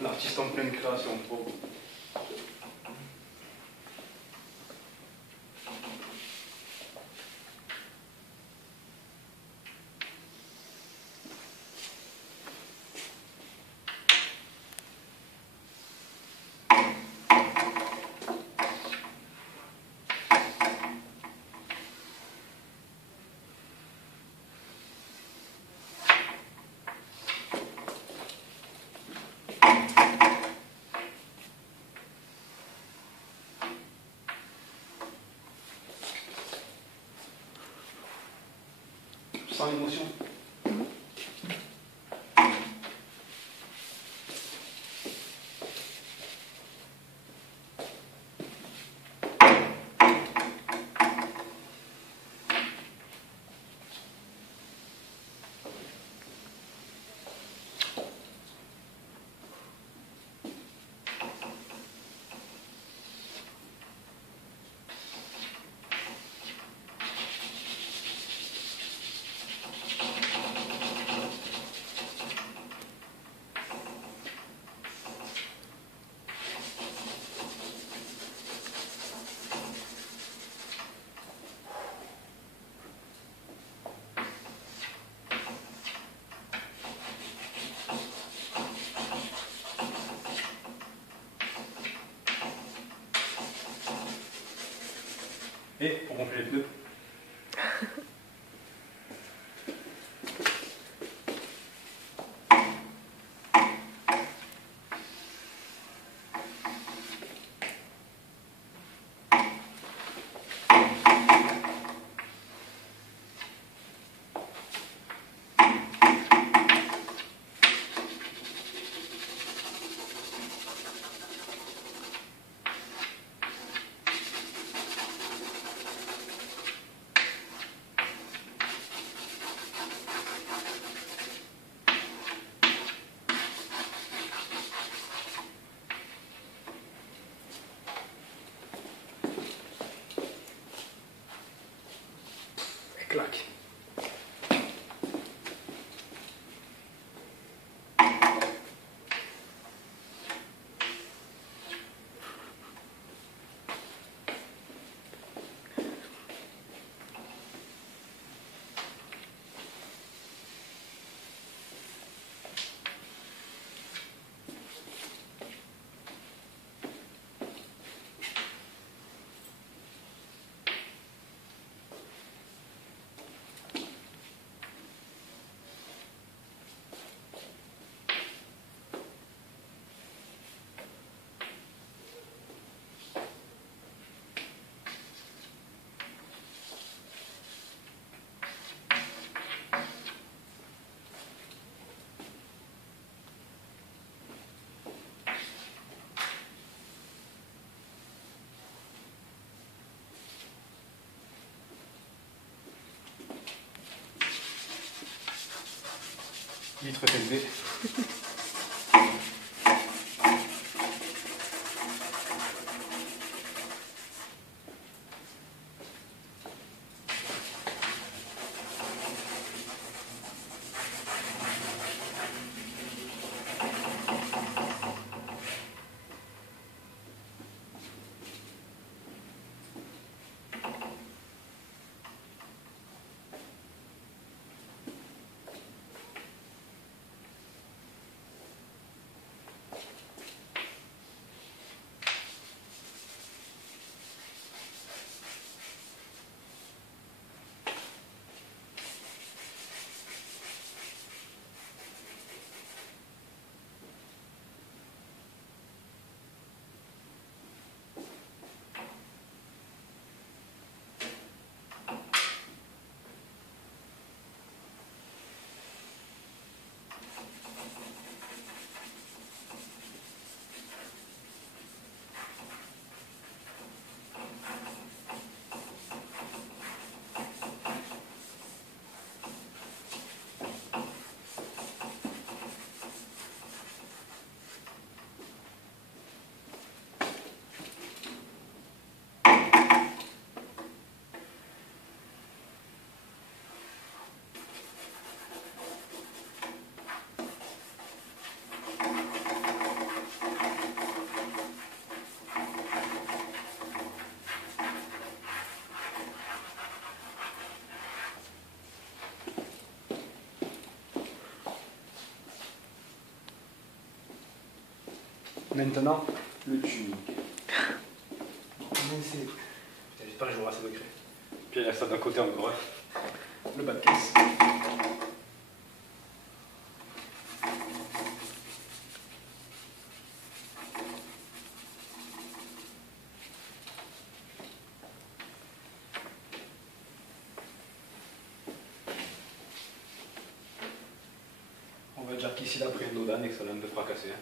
L'artiste en pleine création, trop beau. Sans émotion. Et pour gonfler les pneus. Clac. Vitre élevée. Maintenant, le tuning. J'espère que je vous assez de créer. Puis il y a ça d'un côté encore. Le bas de caisse. On va dire qu'ici il a pris un dodan et que ça l'a un peu fracassé.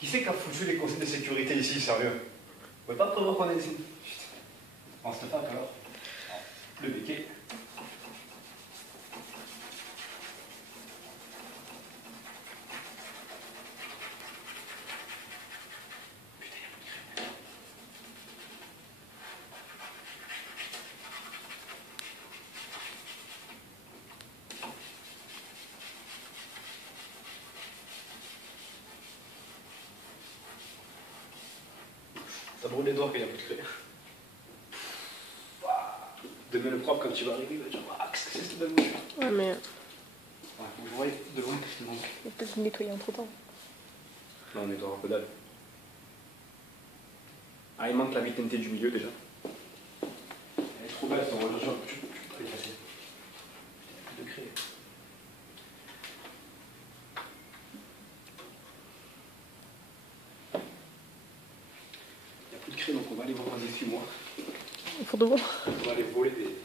Qui c'est qui a foutu les conseils de sécurité ici, sérieux? Vous pouvez pas prévoir qu'on est ici? Putain. On se tape alors. Le béquet. Ça brûle les doigts quand il y a plus de craie. Demain le propre, quand tu vas arriver, il va dire ah, qu'est-ce que c'est cette belle voiture? Ouais, mais. Ouais, vous voyez de loin qu'est-ce qu'il manque. Il va peut-être nettoyer entre temps. Non, on nettoiera que dalle. Ah, il manque la vitalité du milieu déjà. Elle est trop belle cette voiture, tu peux l'effacer. Plus de craie. Il n'y a plus de craie donc on va aller voir dans 18 mois. Pour de bon. On va aller voler des.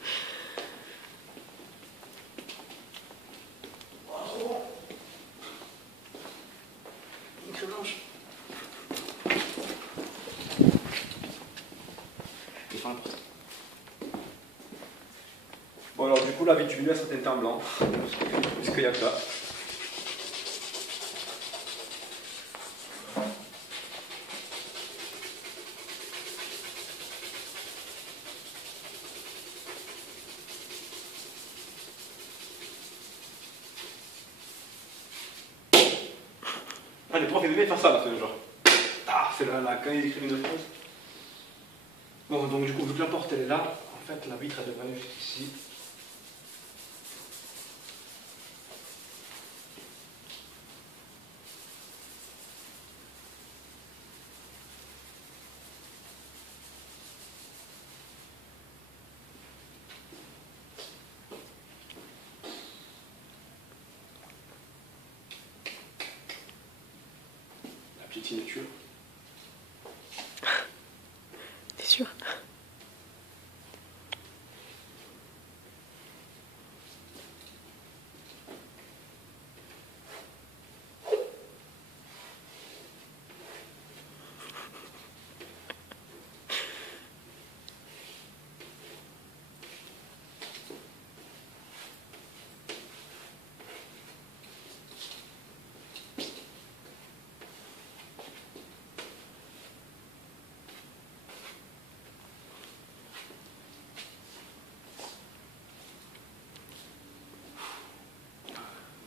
Une craie blanche. Bon alors du coup la vie du milieu elle sera teintée en blanc. Puisqu'il y a que ça. Ah, les profs ils aimaient faire ça là, ce genre. Ah, c'est là, quand ils écrivent une phrase. Bon, donc du coup, vu que la porte elle est là, en fait la vitre elle devrait aller jusqu'ici. La petite signature. T'es sûr?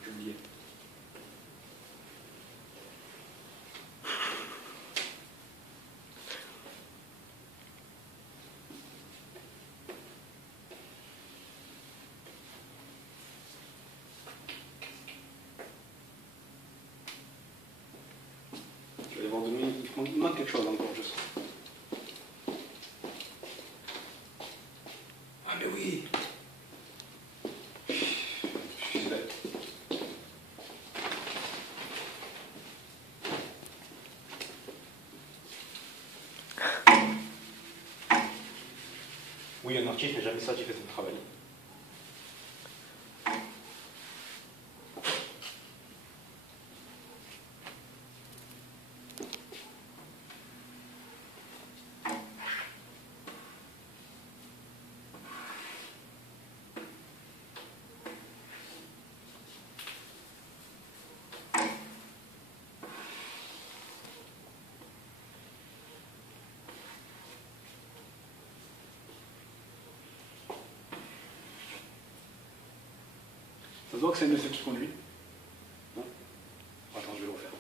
J'ai oublié. Je vais aller voir demain, il manque quelque chose encore, je sens. Ah mais oui. Je suis bête. Oui, un artiste, mais jamais ça, tu fais son travail. Ça se voit que c'est un de ceux qui conduit. Non? Attends, je vais le refaire.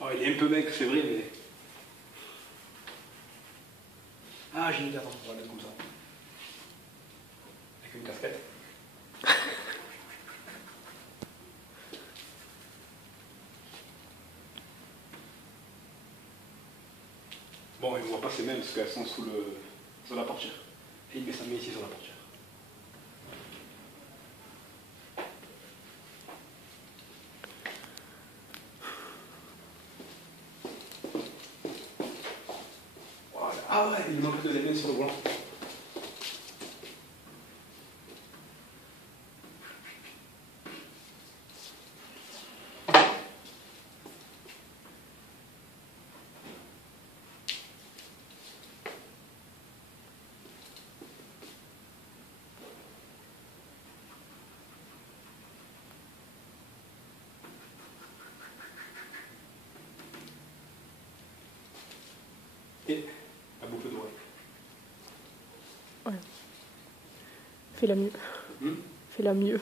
Oh, il est un peu mec, c'est vrai, mais... Ah, j'ai une idée, attends, on va la mettre comme ça. Avec une casquette. Bon, il ne voit pas ses mains parce qu'elles sont sur la portière. Et il met sa main ici sur la portière. Voilà. Ah ouais, il manque des mains sur le volant. Et la boucle d'oreille. Ouais. Fais-la mieux. Fais-la mieux.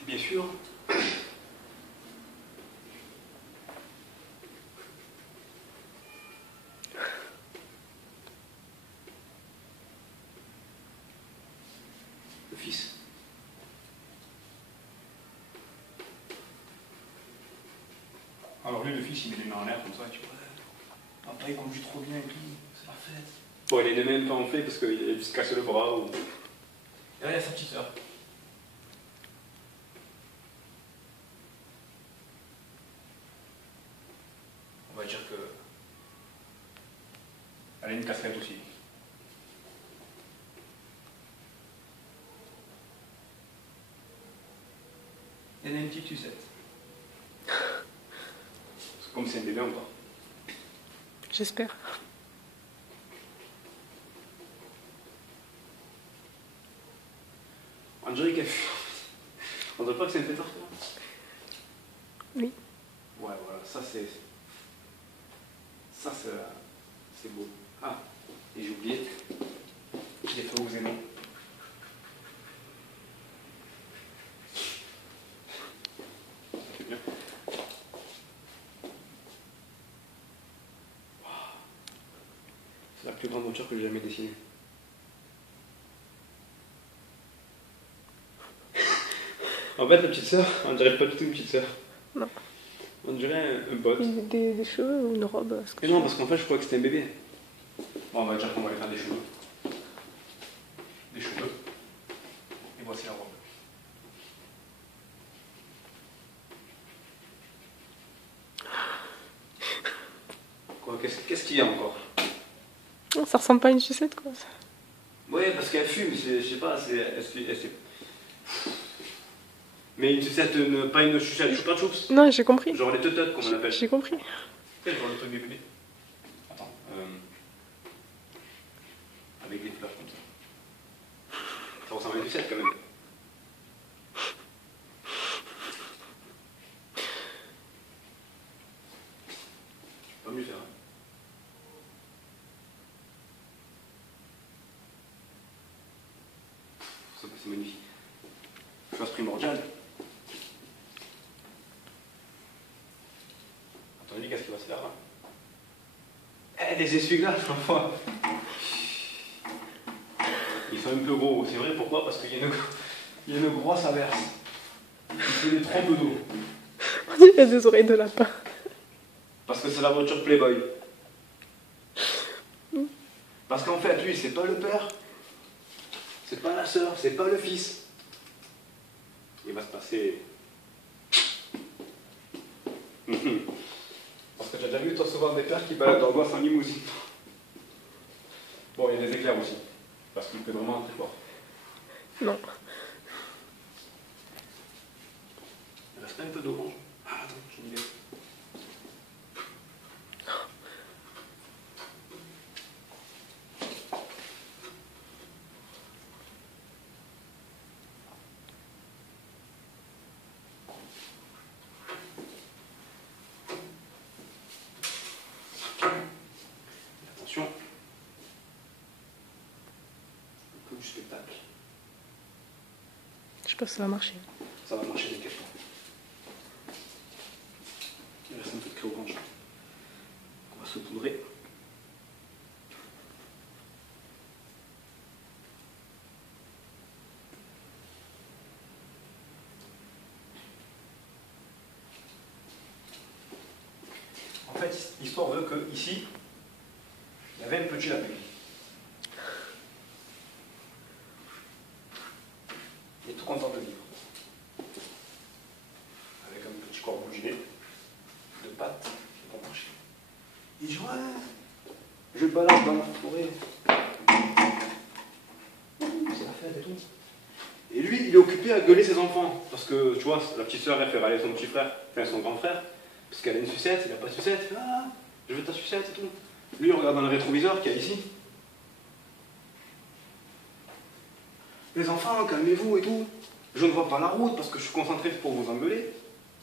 Et bien sûr, le fils. Alors lui, le fils, il met les mains en l'air comme ça, tu vois. Papa, il conduit trop bien et tout, c'est la fête. Bon, il est même pas en fait parce qu'il a dû se casser le bras ou... Et là, il y a sa petite sœur. On va dire que... Elle a une casquette aussi. Elle a une petite sucette. C'est comme si c'est un bébé encore. J'espère. On dirait qu'elle... On dirait pas que c'est un pétard. Oui. Ouais, voilà, ça c'est... Ça c'est beau. Ah, et j'ai oublié. Je l'ai fait au Zénon. C'est bien. C'est la plus grande voiture que j'ai jamais dessinée. En fait, la petite sœur, on dirait pas du tout une petite sœur. Non. On dirait un pote. Des cheveux ou une robe? Mais non, parce qu'en fait, je crois que c'était un bébé. Bon, on va dire qu'on va lui faire des cheveux. Des cheveux. Et voici la robe. Quoi, qu'est-ce qu'il y a encore? Non, ça ressemble pas à une sucette, quoi. Ouais, parce qu'elle fume, je sais pas, mais une sucette, pas une sucette choupa choups. Non, j'ai compris. Genre les teuteutes, comme on appelle. J'ai compris. Quel genre de truc des bébés? Attends. Avec des fleurs comme ça. Ça ressemble à une sucette quand même. Pas mieux faire. Hein. C'est magnifique. Chose primordiale. Attendez, qu'est-ce qui va se faire là? Eh, des essuie-glaces, parfois. Ils sont un peu gros, c'est vrai, pourquoi? Parce qu'il y a une grosse averse. Il fait des trompes d'eau. On dirait des oreilles de lapin. Parce que c'est la voiture Playboy. Parce qu'en fait, lui, c'est pas le père. C'est pas la sœur, c'est pas le fils. Il va se passer... Parce que tu as déjà vu, toi, souvent des pères qui baladent leur gosse en limousine. Bon, il y a des éclairs aussi. Parce qu'il peut vraiment très fort. Non. Il reste un peu d'orange. Ah, attends, je m'y vais. Attention. Le coup du spectacle. Je sais pas si ça va marcher. Ça va marcher, t'inquiète pas. Il reste un peu de craie orange. On va se poudrer. En fait, l'histoire veut que ici, il y avait un petit lapin. Il est tout content de vivre. Avec un petit corps bouginé, de pattes, qui vont marcher. Il dit ouais, je balade dans la forêt. C'est la fête et tout. Et lui, il est occupé à gueuler ses enfants. Parce que, tu vois, la petite sœur, elle fait râler son petit frère, enfin son grand frère. Parce qu'elle a une sucette, il n'a pas de sucette. Il fait, ah, je veux ta sucette et tout. Lui, il regarde dans le rétroviseur qu'il y a ici. Les enfants, calmez-vous et tout. Je ne vois pas la route parce que je suis concentré pour vous engueuler.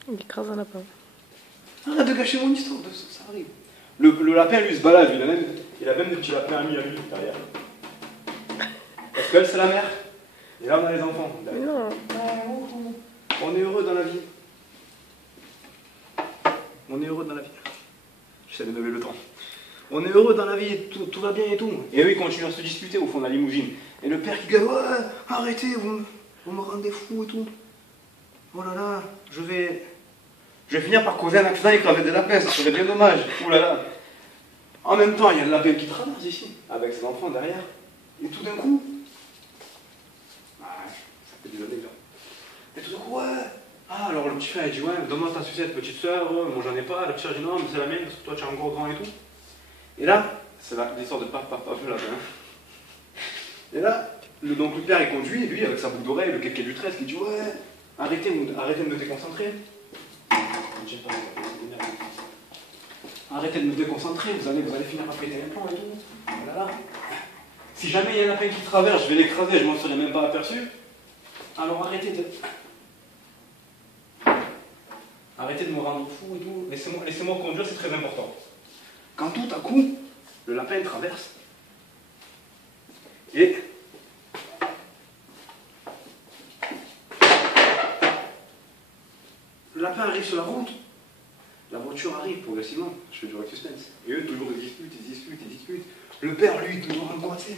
Il écrase un lapin. Arrête de gâcher mon histoire, ça arrive. Le lapin, lui, se balade. Il a même des petits lapins amis à lui derrière. Parce qu'elle, c'est la mère. Et là, on a les enfants. Non. On est heureux dans la vie. On est heureux dans la vie. J'essaie de lever le temps. On est heureux dans la vie, tout va bien et tout. Et eux, ils continuent à se disputer au fond de la limousine. Et le père qui gueule, ouais, arrêtez, vous me rendez fou et tout. Oh là là, je vais finir par causer un accident et écraser des lapins, ça serait bien dommage. Oh là là. En même temps, il y a le lapin qui traverse ici, avec ses enfants derrière. Et tout d'un coup, ça fait des années là. Et tout d'un coup, ouais. Ah, alors le petit frère il dit, ouais, donne-moi ta sucette, petite soeur, moi j'en ai pas. Le petit frère dit, non, mais c'est la mienne parce que toi tu es encore grand et tout. Et là, c'est l'histoire de papa, le lapin. Et là, donc le père il conduit, lui avec sa boucle d'oreille, le kéké du 13 qui dit, ouais, arrêtez de me déconcentrer. Arrêtez de me déconcentrer, vous allez finir par péter un plomb et tout. Voilà. Si jamais il y a un lapin qui traverse, je vais l'écraser, je m'en serais même pas aperçu. Alors arrêtez de me rendre fou et tout. Laissez-moi conduire, c'est très important. Quand tout à coup, le lapin traverse, et le lapin arrive sur la route, la voiture arrive progressivement, je fais du suspense. Et eux, toujours, ils discutent. Le père, lui, toujours angoissé.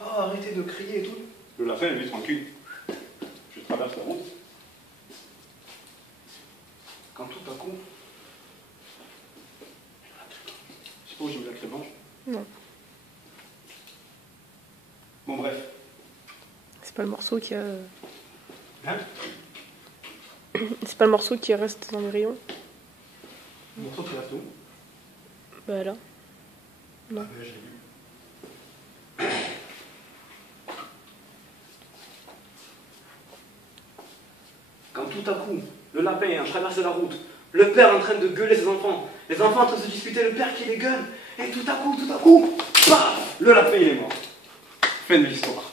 Oh, arrêtez de crier et tout. Le lapin, lui, tranquille. Je traverse la route. Quand tout à coup, je sais pas où j'ai mis la craie blanche. Non. Bon, bref. C'est pas le morceau qui a... Hein? C'est pas le morceau qui reste dans les rayons? Le morceau qui reste où? Bah là. Non. Ah, je l'ai vu. Quand tout à coup, le lapin est en train de traverser la route, le père est en train de gueuler ses enfants, les enfants en train de se disputer, le père qui les gueule, et tout à coup, paf, le lapin il est mort. Fin de l'histoire.